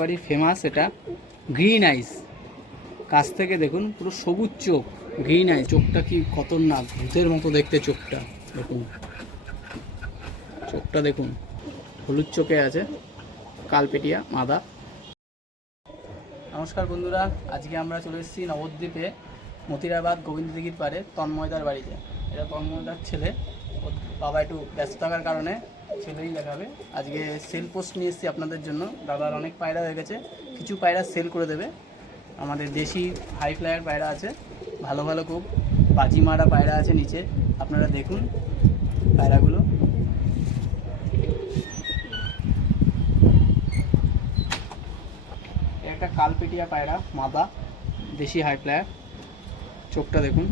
বাড়ির ফেমাস এটা গ্রিন আইস। কাছ থেকে দেখুন পুরো সবুজ চোখ, গ্রিন আইস। চোখটা কি খতরনাক, ভূতের মতো দেখতে চোখটা। দেখুন চোখটা দেখুন, হলুদ চোখে আছে, কালপেটিয়া মাদা। নমস্কার বন্ধুরা, আজকে আমরা চলে এসেছি নবদ্বীপে মতিরাবাদ গোবিন্দ দিঘির পাড়ে তন্ময়দার বাড়িতে। এটা তন্ময়দার ছেলে, ওর বাবা একটু ব্যস্ত থাকার কারণে ছেলেই দেখাবে। আজকে সেল পোস্ট নিয়ে এসেছি আপনাদের জন্য। দাদার অনেক পায়রা হয়ে গেছে, কিছু পায়রা সেল করে দেবে। আমাদের দেশি হাই ফ্লায়ার পায়রা আছে, ভালো ভালো খুব বাজি মারা পায়রা আছে নিচে, আপনারা দেখুন পায়রাগুলো। একটা কালপেটিয়া পায়রা মাদা, দেশি হাই ফ্লায়ার। চোখটা দেখুন,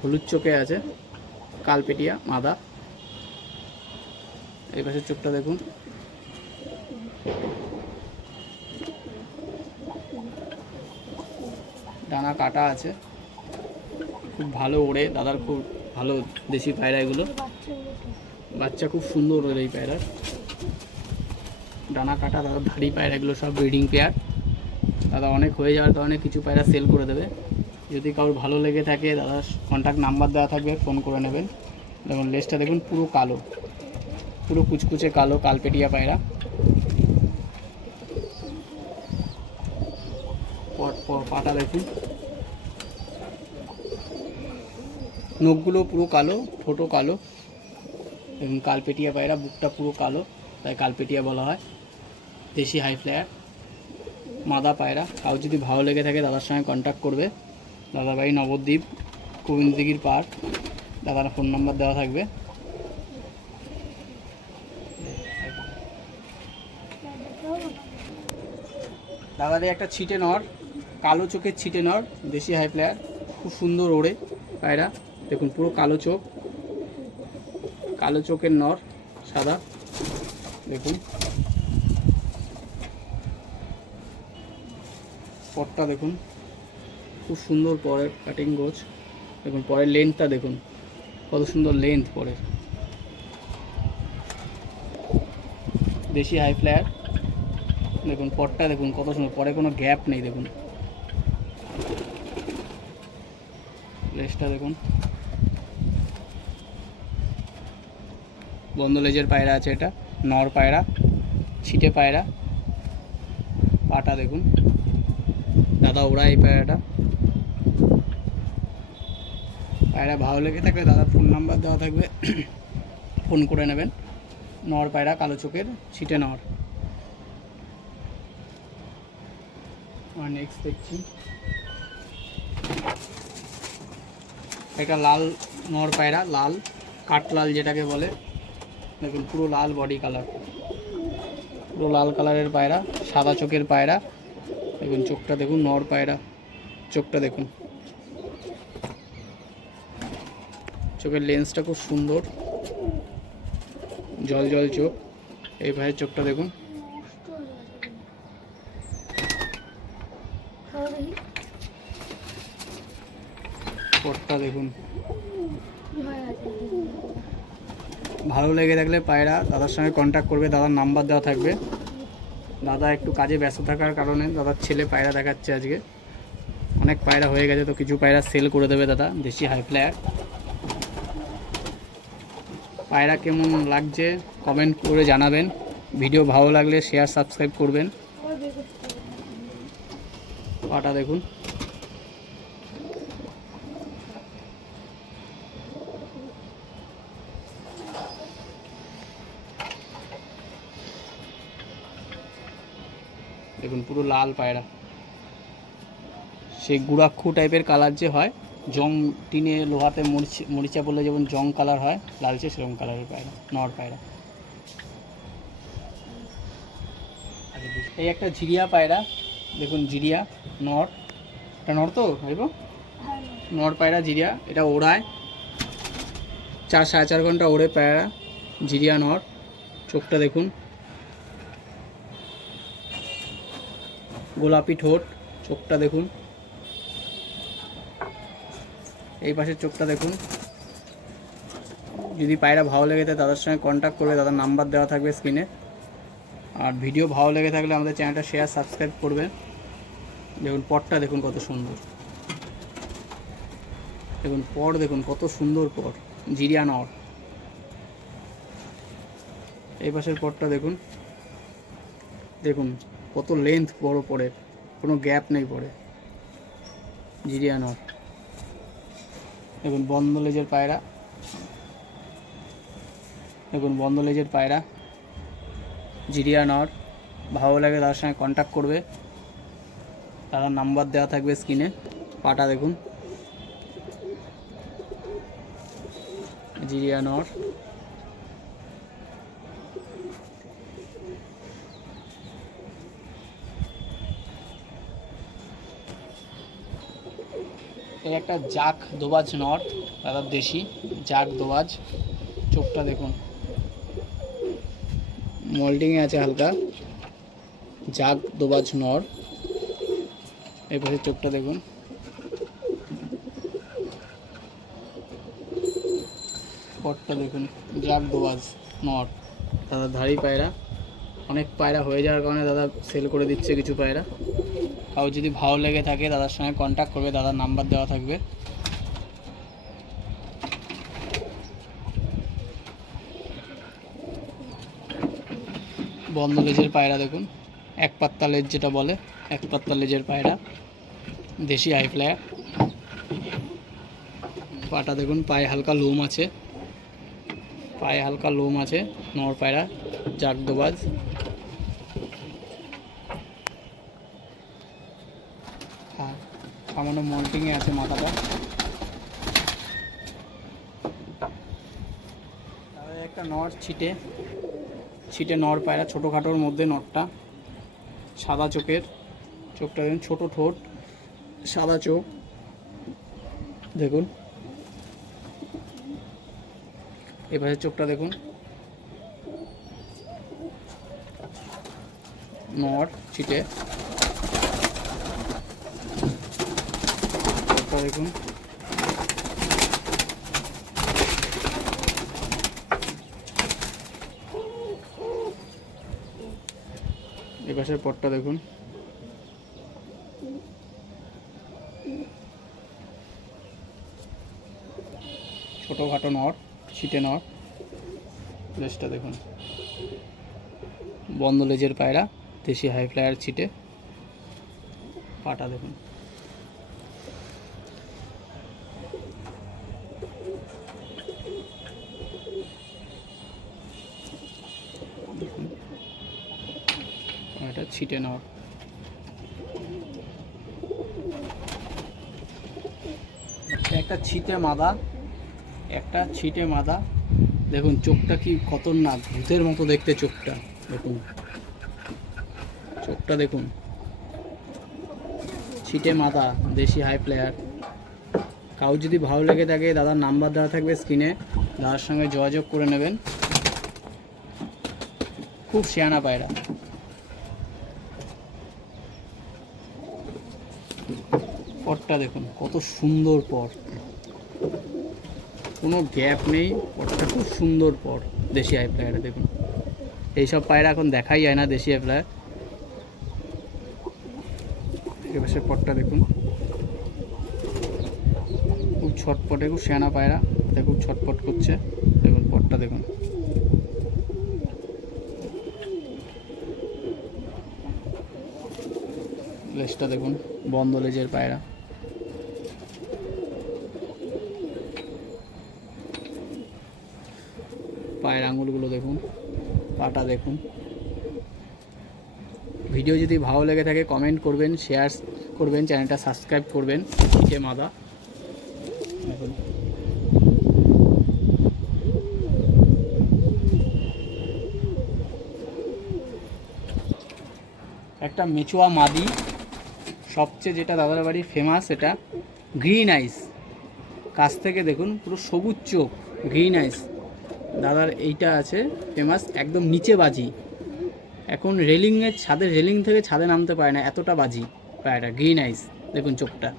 হলুদ চোখে আছে, কালপেটিয়া মাদা। এই পাশে চোখটা দেখুন, ডানা কাটা আছে, খুব ভালো ওড়ে। দাদার খুব ভালো দেশি পায়রা এগুলো, বাচ্চা খুব সুন্দর ওড়ে এই পায়রার। ডানা কাটা দাদার ধাড়ি পায়রা, এগুলো সব ব্রিডিং পেয়ার। দাদা অনেক হয়ে যাওয়ার কারণে কিছু পায়রা সেল করে দেবে। যদি কারোর ভালো লেগে থাকে দাদার কন্ট্যাক্ট নাম্বার দেওয়া থাকবে, ফোন করে নেবেন। দেখুন লেজটা দেখুন, পুরো কালো, পুরো কুচকুচে কালো কালপেটিয়া পায়রা। পাটা দেখুন, নখগুলো পুরো কালো, ঠোঁটো কালো। এবং কালপেটিয়া পায়রা, বুকটা পুরো কালো, তাই কালপেটিয়া বলা হয়। দেশি হাই ফ্লায়ার মাদা পায়রা। কাউ যদি ভালো লেগে থাকে দাদার সঙ্গে কন্ট্যাক্ট করবে। দাদা বাড়ি নবদ্বীপ গোবিন্দ দিঘির পাড়। দাদার ফোন নাম্বার দেওয়া থাকবে। দাদাদের একটা ছিটে নর, কালো চোখের ছিটে নর, দেশি হাই ফ্লায়ার, খুব সুন্দর ওড়ে পায়রা। দেখুন পুরো কালো চোখ, কালো চোখের নর, সাদা। দেখুন পরটা দেখুন, খুব সুন্দর পরের কাটিং গোছ। দেখুন পরের লেন্থটা দেখুন, কত সুন্দর লেন্থ পরের। দেশি হাই ফ্লায়ার। দেখুন পরটা দেখুন কত সুন্দর, পরে কোনো গ্যাপ নেই। দেখুন লেজটা দেখুন, বন্ধ লেজের পায়রা আছে এটা, নর পায়রা, ছিটে পায়রা। পাটা দেখুন, দাদা ওড়া এই পায়রাটা। পায়রা ভালো লেগে থাকলে দাদার ফোন নাম্বার দেওয়া থাকবে, ফোন করে নেবেন। নর পায়রা, কালো চোখের, ছিটে নর। আর নেক্সট দেখছি একটা লাল নর পায়রা, লাল কাঠলাল যেটাকে বলে। দেখুন পুরো লাল বডি কালার, পুরো লাল কালারের পায়রা, সাদা চোখের পায়রা। দেখুন চোখটা দেখুন, নর পায়রা, চোখটা দেখুন, চোখের লেন্সটা খুব সুন্দর, জল জল চোখ। এই ভাইয়ের চোখটা দেখুন, পরটা দেখুন। ভালো লেগে থাকলে পায়রা দাদার সঙ্গে কন্ট্যাক্ট করবে, দাদার নাম্বার দেওয়া থাকবে। দাদা একটু কাজে ব্যস্ত থাকার কারণে দাদার ছেলে পায়রা দেখাচ্ছে আজকে। অনেক পায়রা হয়ে গেছে, তো কিছু পায়রা সেল করে দেবে দাদা, দেশি হাই ফ্লায়ার। পায়রা কেমন লাগছে কমেন্ট করে জানাবেন। ভিডিও ভালো লাগলে শেয়ার সাবস্ক্রাইব করবেন। পাটা দেখুন, দেখুন পুরো লাল পায়রা, সেই গুড়াক্ষু টাইপের কালার যে হয়, জং টিনে লোহাতে মরিচা বললে যেমন জং কালার হয় লালচে, সেরকম কালারের পায়রা, নর পায়রা। এই একটা ঝিরিয়া পায়রা, দেখুন জিরিয়া নর, এটা নর তো ভাইব, নর পায়রা জিরিয়া। এটা ওড়ায় 4-4.5 ঘন্টা ওড়ে পায়রা, জিরিয়া নর। চোখটা দেখুন, গোলাপি ঠোঁট, চোখটা দেখুন। এই পাশের চোখটা দেখুন, যদি পায়রা ভালো লেগে থাকে তাদের সঙ্গে কন্ট্যাক্ট করবে, তাদের নাম্বার দেওয়া থাকবে স্ক্রিনে। আর ভিডিও ভালো লেগে থাকলে আমাদের চ্যানেলটা শেয়ার সাবস্ক্রাইব করবেন। দেখুন পটটা দেখুন কত সুন্দর, দেখুন পট দেখুন কত সুন্দর পট, জিরিয়া নর। এই পাশের পটটা দেখুন, দেখুন কত লেন্থ বড় পড়ে, কোনো গ্যাপ নেই পড়ে, জিরিয়া নর। দেখুন বন্ধ লেজের পায়রা, দেখুন বন্ধ লেজের পায়রা, জিরিয়া নর। ভালো লাগে তার সঙ্গে কন্ট্যাক্ট করবে, তার নাম্বার দেওয়া থাকবে স্ক্রিনে। পাটা দেখুন, জিরিয়া নর। এই একটা জাক দোবাজ নর, দাদা দেশি জাক দোবাজ। চোখটা দেখুন, মোল্ডিংয়ে আছে হালকা, জাক দোবাজ নর। এই পাশে চোখটা দেখুন, পটটা দেখুন, জাক দোবাজ নর। দাদা ধাড়ি পায়রা, অনেক পায়রা হয়ে যাওয়ার কারণে দাদা সেল করে দিচ্ছে কিছু পায়রা। আর যদি ভালো লেগে থাকে দাদার সঙ্গে কন্ট্যাক্ট করবে, দাদার নাম্বার দেওয়া থাকবে। বন্ধ লেজের পায়রা দেখুন, এক পাত্তা লেজ যেটা বলে, এক পাত্তা লেজের পায়রা, দেশি হাই ফ্লায়ার। পাটা দেখুন, পায়ে হালকা লোম আছে, পায়ে হালকা লোম আছে, নর পায়রা, জাক দোবাজ। হ্যাঁ, সামান্য মল্টিংয়ে আছে মাথাটা। একটা নর ছিটে ছিটে নর পায়রা, ছোটোখাটোর মধ্যে নরটা, সাদা চোখের, চোখটা দেখুন, ছোটো ঠোঁট, সাদা চোখ দেখুন। এবারে চোখটা দেখুন, নর ছিটে, চোখটা দেখুন। এপাশের পটটা দেখুন, ছোটোখাটো নর, ছিটে নর। লেজটা দেখুন, বন্ধ লেজের পায়রা, দেশি হাই ফ্লায়ার ছিটে। পাটা দেখুন, এটা ছিটে নর। একটা ছিটে মাদা, একটা ছিটে মাদা। দেখুন চোখটা কি খতরনাক, ভূতের মতো দেখতে চোখটা দেখুন, চোখটা দেখুন, ছিটে মাদা, দেশি হাই ফ্লায়ার। কাউ যদি ভালো লেগে থাকে দাদার নাম্বার দেওয়া থাকবে স্ক্রিনে, দাদার সঙ্গে যোগাযোগ করে নেবেন। খুব শিয়ানা পায়রা। পটটা দেখুন কত সুন্দর পট, কোনো গ্যাপ নেই, পটটা খুব সুন্দর পট, দেশি হাই ফ্লায়ার। দেখুন এইসব পায়রা এখন দেখাই যায় না, দেশি হাই ফ্লায়ার। এপাশের পটটা দেখুন, খুব ছটপটে, খুব শিয়ানা পায়রা, খুব ছটপট করছে। দেখুন পটটা দেখুন, লেজটা দেখুন, বন্ধ লেজের পায়রা। পায়ের আঙুলগুলো দেখুন, পাটা দেখুন। ভিডিও যদি ভালো লেগে থাকে কমেন্ট করবেন, শেয়ার করবেন, চ্যানেলটা সাবস্ক্রাইব করবেন। ছিটে মাদা দেখুন, একটা মেচুয়া মাদি, সবচেয়ে যেটা দাদার বাড়ির ফেমাস, এটা গ্রিন আইস। কাছ থেকে দেখুন পুরো সবুজ চোখ, গ্রিন আইস। দাদার এইটা আছে ফেমাস, একদম নিচে বাজি। এখন রেলিংয়ের ছাদের, রেলিং থেকে ছাদে নামতে পারে না, এতটা বাজি পায়রা। গ্রিন আইস দেখুন, চোখটা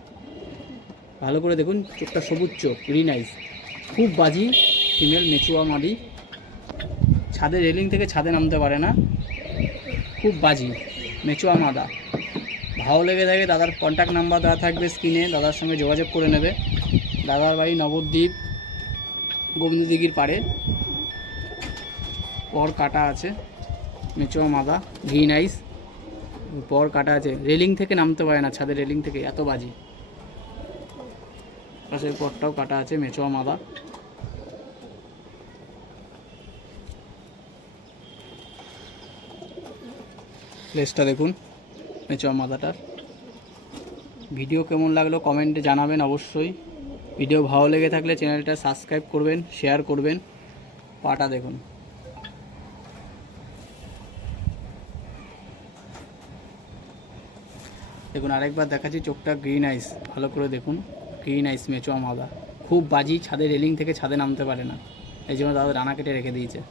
ভালো করে দেখুন, চোখটা সবুজ চোখ, গ্রিন আইস, খুব বাজি। ফিমেল মেচুয়া মাদি, ছাদে রেলিং থেকে ছাদে নামতে পারে না, খুব বাজি, মেচুয়া মাদা। ভালো লেগে থাকে দাদার কন্ট্যাক্ট নাম্বার দেওয়া থাকবে স্ক্রিনে, দাদার সঙ্গে যোগাযোগ করে নেবে। দাদার বাড়ি নবদ্বীপ গোবিন্দদিঘির পাড়ে। পর কাটা আছে, মেচুয়া মাদা, গ্রিন আইস, পর কাটা আছে, রেলিং থেকে নামতে পারে না, ছাদের রেলিং থেকে, এত বাজি। পাশের পরটাও কাটা আছে, মেচুয়া মাদা। প্লেসটা দেখুন মেচুয়া মাদাটার। ভিডিও কেমন লাগলো কমেন্টে জানাবেন অবশ্যই। ভিডিও ভালো লেগে থাকলে চ্যানেলটা সাবস্ক্রাইব করবেন, শেয়ার করবেন। পাটা দেখুন, দেখুন আরেকবার দেখাচ্ছি চোখটা, গ্রিন আইস, ভালো করে দেখুন, গ্রিন আইস মেচুয়া মাদা, খুব বাজি, ছাদে রেলিং থেকে ছাদে নামতে পারে না, এই জন্য দাদা ডানা কেটে রেখে দিয়েছে।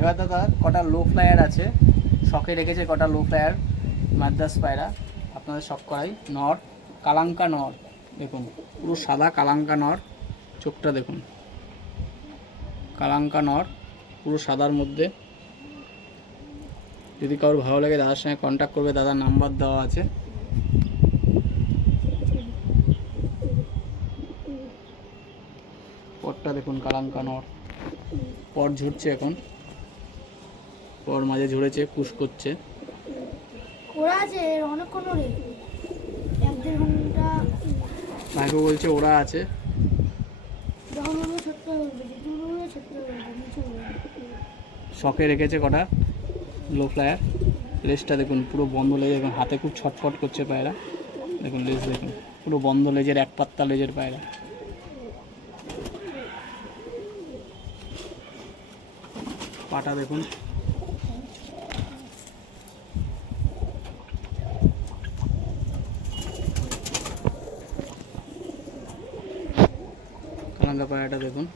এবার দাদা কটা লো ফ্লায়ার আছে, শখে রেখেছে কটা লো ফ্লায়ার মাদ্রাস পায়রা, আপনাদের শখ করাই। নর, কালাঙ্কা নর, দেখুন পুরো সাদা কালাঙ্কা নর, চোখটা দেখুন, কালাঙ্কা নর পুরো সাদার মধ্যে। যদি কারোর ভালো লাগে দাদার সঙ্গে কন্ট্যাক্ট করবে, দাদার নাম্বার দেওয়া আছে। পরটা দেখুন কালাঙ্কা নর, পর ঝরছে এখন, পর মাঝে ঝরেছে, পুশ করছে। ওরা আছে অনেকক্ষণ রে, 1-1.5 ঘন্টা। ভাইকে বলছে ওরা আছে, যখন ওরা ছোট্ট হবে, যেগুলো ছোট্ট হবে, নিচে হবে। শখে রেখেছে কটা লো ফ্লায়ার। লেজটা দেখুন পুরো বন্ধ লেজ, এখন হাতে খুব ছটফট করছে পায়রা, দেখুন লেজ দেখুন পুরো বন্ধ লেজের, এক পাত্তা লেজের পায়রা। পাটা দেখুন, কালাঙ্কা পায়রাটা দেখুন।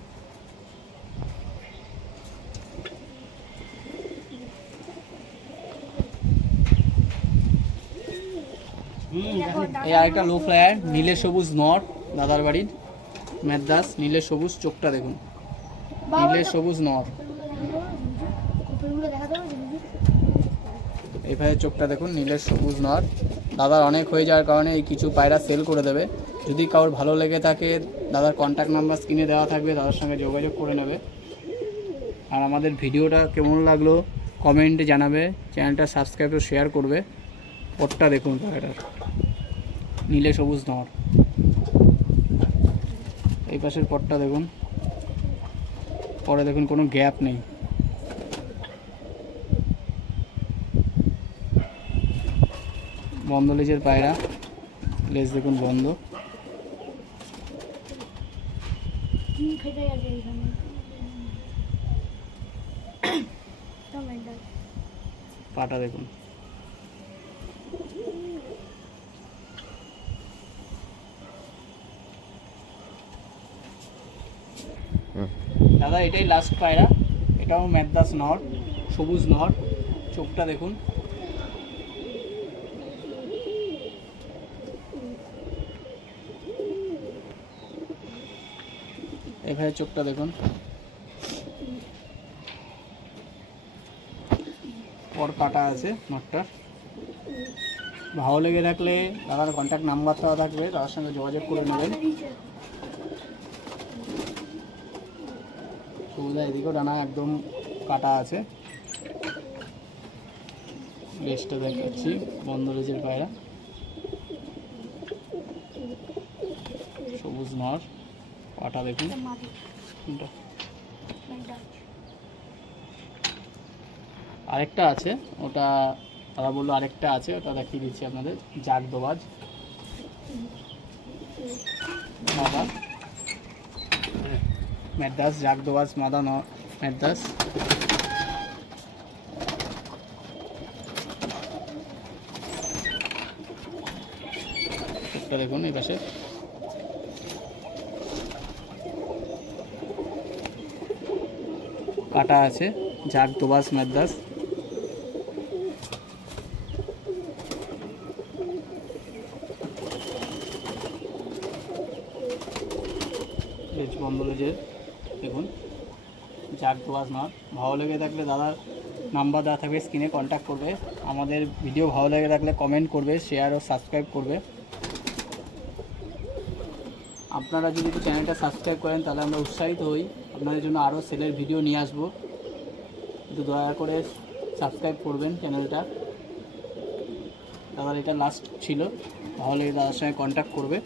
এই আরেকটা লো ফ্লায়ার, নীলে সবুজ নর, দাদার বাড়ির মেদ্রাস, নীলে সবুজ, চোখটা দেখুন, নীলে সবুজ নর, এইভাবে চোখটা দেখুন, নীলের সবুজ নর। দাদার অনেক হয়ে যাওয়ার কারণে এই কিছু পায়রা সেল করে দেবে। যদি কারোর ভালো লেগে থাকে দাদার কন্ট্যাক্ট নাম্বার স্ক্রিনে দেওয়া থাকবে, দাদার সঙ্গে যোগাযোগ করে নেবে। আর আমাদের ভিডিওটা কেমন লাগলো কমেন্টে জানাবে, চ্যানেলটা সাবস্ক্রাইব ও শেয়ার করবে। পরটা দেখুন পায়রাটার, নীলে সবুজ নর। এই পাশের পরটা দেখুন, পরে দেখুন কোনো গ্যাপ নেই, বন্ধ লেজের পায়রা, লেজ দেখুন বন্ধ। পাটা দেখুন, দাদা এটাই লাস্ট পায়রা, এটাও মেদ্রাস নর, সবুজ নর, চোখটা দেখুন, এভাবে চোখটা দেখুন। পর কাটা আছে নটটার। ভালো লেগে থাকলে দাদার কন্ট্যাক্ট নাম্বার দেওয়া থাকবে, তার সঙ্গে যোগাযোগ করে নেবেন। সুবিধা এদিকেও ডানা একদম কাটা আছে, লেজটা দেখাচ্ছি, বন্ধ লেজের পায়রা, সবুজ নর। পাটা দেখুন, আরেকটা আছে, ওটা তারা বললো আরেকটা আছে, ওটা দেখিয়ে দিচ্ছি আপনাদের। জাগ দোবাজ মাদা মেদ্রাস, জাগ দোবাজ মাদা মেদ্রাস। একটা দেখুন এই পাশে, কাটা আছে, জাগ দোবাজ মেদ্রাস। লেজ বন্ধ লেজের, দেখুন জাগ দোয়াজ নট। ভালো লেগে থাকলে দাদার নাম্বার দেওয়া থাকবে স্ক্রিনে, কন্ট্যাক্ট করবে। আমাদের ভিডিও ভালো লেগে থাকলে কমেন্ট করবে, শেয়ার ও সাবস্ক্রাইব করবে। আপনারা যদি চ্যানেলটা সাবস্ক্রাইব করেন তাহলে আমরা উৎসাহিত হই, আপনাদের জন্য আরও সেলের ভিডিও নিয়ে আসবো। একটু দয়া করে সাবস্ক্রাইব করবেন চ্যানেলটা। দাদার এটা লাস্ট ছিল, ভালো লেগে দাদার সঙ্গে কন্ট্যাক্ট করবে।